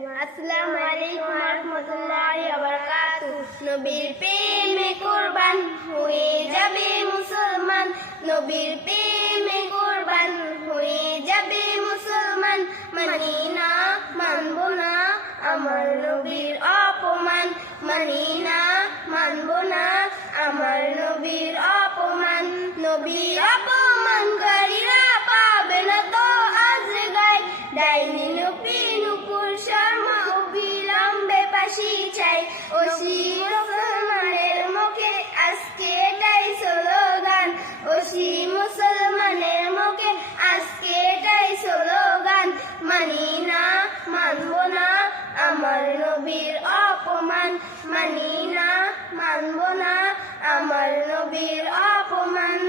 আসসালামু আলাইকুম রহমতুল্লাহি ওয়া বারাকাতুহু নবীর প্রেমে কুরবান হয়ে যাবে মুসলমান। নবীর প্রেমে কুরবান হয়ে যাবে মুসলমান। মানি না মানব না, আমার নবীর অপমান। মানি না মানব না, আমার নবীর অপমান। নবীর অপমানকারীরা পাবে না তো আজ গায় ডাইনি মানি না মানব না আমার নবীর অপমান।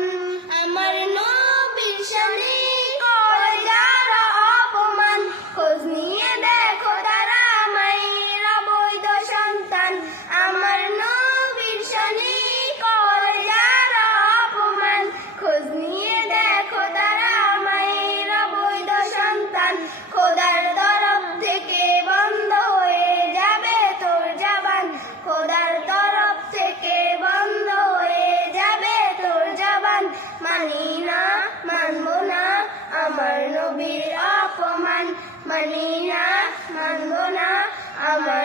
মানি না মানব না আমার নবীর অপমান। মানি না মানব না আমার